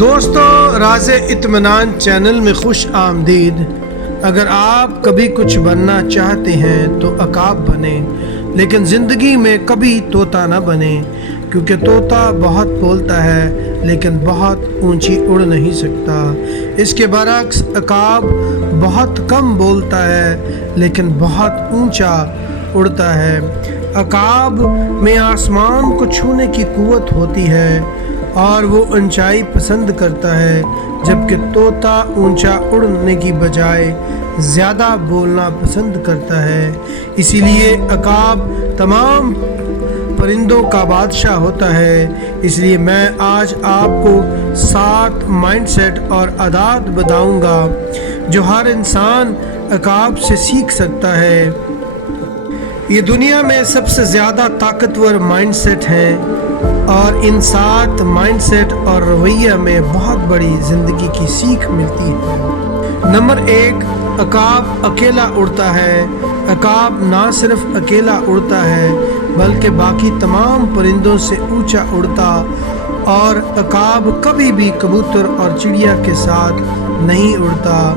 دوستوں، راز اطمینان چینل میں خوش آمدید۔ اگر آپ کبھی کچھ بننا چاہتے ہیں تو عقاب بنیں، لیکن زندگی میں کبھی طوطا نہ بنیں، کیونکہ طوطا بہت بولتا ہے لیکن بہت اونچی اڑ نہیں سکتا۔ اس کے برعکس عقاب بہت کم بولتا ہے لیکن بہت اونچا اڑتا ہے۔ عقاب میں آسمان کو چھونے کی قوت ہوتی ہے اور وہ اونچائی پسند کرتا ہے، جبکہ طوطا اونچا اڑنے کی بجائے زیادہ بولنا پسند کرتا ہے۔ اسی لیے عقاب تمام پرندوں کا بادشاہ ہوتا ہے۔ اس لیے میں آج آپ کو 7 مائنڈ سیٹ اور عادات بتاؤں گا جو ہر انسان عقاب سے سیکھ سکتا ہے۔ یہ دنیا میں سب سے زیادہ طاقتور مائنڈ سیٹ ہیں اور ان 7 مائنڈ سیٹ اور رویہ میں بہت بڑی زندگی کی سیکھ ملتی ہے۔ نمبر 1، عقاب اکیلا اڑتا ہے۔ عقاب نہ صرف اکیلا اڑتا ہے بلکہ باقی تمام پرندوں سے اونچا اڑتا، اور عقاب کبھی بھی کبوتر اور چڑیا کے ساتھ نہیں اڑتا،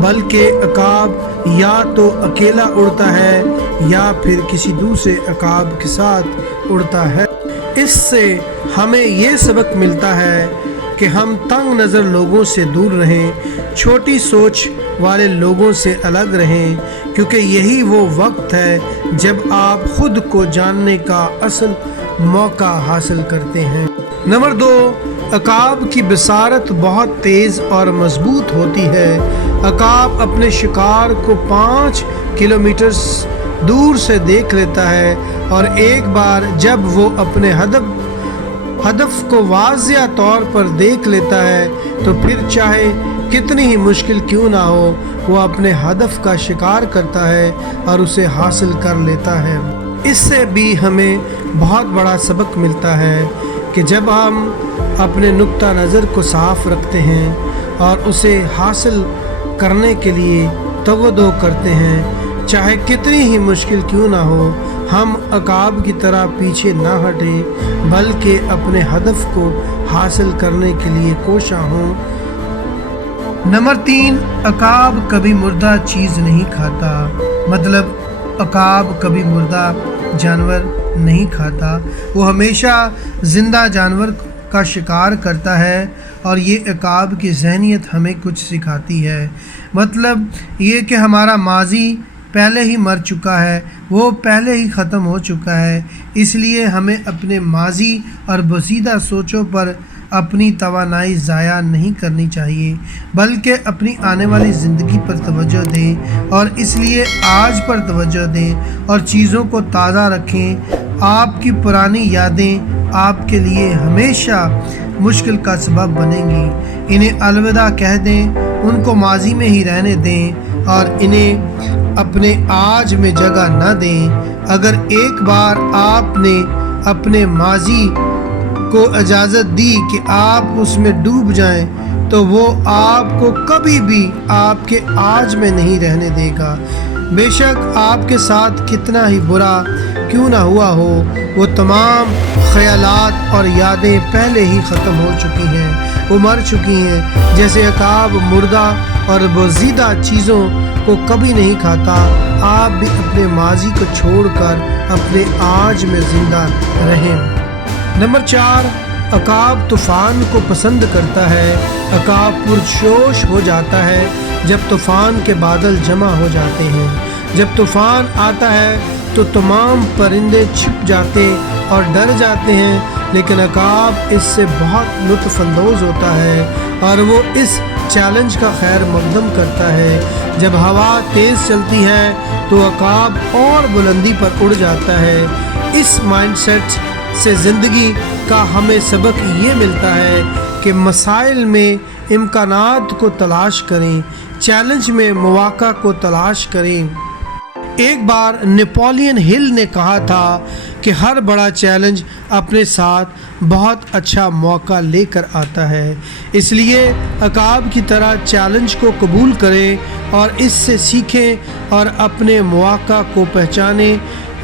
بلکہ عقاب یا تو اکیلا اڑتا ہے یا پھر کسی دوسرے عقاب کے ساتھ اڑتا ہے۔ اس سے ہمیں یہ سبق ملتا ہے کہ ہم تنگ نظر لوگوں سے دور رہیں، چھوٹی سوچ والے لوگوں سے الگ رہیں، کیونکہ یہی وہ وقت ہے جب آپ خود کو جاننے کا اصل موقع حاصل کرتے ہیں۔ نمبر 2، عقاب کی بصارت بہت تیز اور مضبوط ہوتی ہے۔ عقاب اپنے شکار کو 5 کلومیٹر دور سے دیکھ لیتا ہے، اور ایک بار جب وہ اپنے ہدف کو واضح طور پر دیکھ لیتا ہے تو پھر چاہے کتنی ہی مشکل کیوں نہ ہو، وہ اپنے ہدف کا شکار کرتا ہے اور اسے حاصل کر لیتا ہے۔ اس سے بھی ہمیں بہت بڑا سبق ملتا ہے کہ جب ہم اپنے نقطہ نظر کو صاف رکھتے ہیں اور اسے حاصل کرنے کے لیے تگودو کرتے ہیں، چاہے کتنی ہی مشکل کیوں نہ ہو، ہم عقاب کی طرح پیچھے نہ ہٹیں بلکہ اپنے ہدف کو حاصل کرنے کے لیے کوشاں ہوں۔ نمبر 3، عقاب کبھی مردہ چیز نہیں کھاتا۔ مطلب عقاب کبھی مردہ جانور نہیں کھاتا، وہ ہمیشہ زندہ جانور کا شکار کرتا ہے، اور یہ عقاب کی ذہنیت ہمیں کچھ سکھاتی ہے۔ مطلب یہ کہ ہمارا ماضی پہلے ہی مر چکا ہے، وہ پہلے ہی ختم ہو چکا ہے، اس لیے ہمیں اپنے ماضی اور بزیدہ سوچوں پر اپنی توانائی ضائع نہیں کرنی چاہیے، بلکہ اپنی آنے والی زندگی پر توجہ دیں، اور اس لیے آج پر توجہ دیں اور چیزوں کو تازہ رکھیں۔ آپ کی پرانی یادیں آپ کے لیے ہمیشہ مشکل کا سبب بنیں گی۔ انہیں الوداع کہہ دیں، ان کو ماضی میں ہی رہنے دیں اور انہیں اپنے آج میں جگہ نہ دیں۔ اگر ایک بار آپ نے اپنے ماضی کو اجازت دی کہ آپ اس میں ڈوب جائیں تو وہ آپ کو کبھی بھی آپ کے آج میں نہیں رہنے دے گا۔ بے شک آپ کے ساتھ کتنا ہی برا کیوں نہ ہوا ہو، وہ تمام خیالات اور یادیں پہلے ہی ختم ہو چکی ہیں، وہ مر چکی ہیں۔ جیسے عقاب مردہ اور بزیدہ چیزوں کو کبھی نہیں کھاتا، آپ بھی اپنے ماضی کو چھوڑ کر اپنے آج میں زندہ رہیں۔ نمبر 4، عقاب طوفان کو پسند کرتا ہے۔ عقاب پرجوش ہو جاتا ہے جب طوفان کے بادل جمع ہو جاتے ہیں۔ جب طوفان آتا ہے تو تمام پرندے چھپ جاتے اور ڈر جاتے ہیں، لیکن عقاب اس سے بہت لطف اندوز ہوتا ہے اور وہ اس چیلنج کا خیر مقدم کرتا ہے۔ جب ہوا تیز چلتی ہے تو عقاب اور بلندی پر اڑ جاتا ہے۔ اس مائنڈ سیٹ سے زندگی کا ہمیں سبق یہ ملتا ہے کہ مسائل میں امکانات کو تلاش کریں، چیلنج میں مواقع کو تلاش کریں۔ ایک بار نیپولین ہل نے کہا تھا کہ ہر بڑا چیلنج اپنے ساتھ بہت اچھا موقع لے کر آتا ہے۔ اس لیے عقاب کی طرح چیلنج کو قبول کریں اور اس سے سیکھیں اور اپنے مواقع کو پہچانیں۔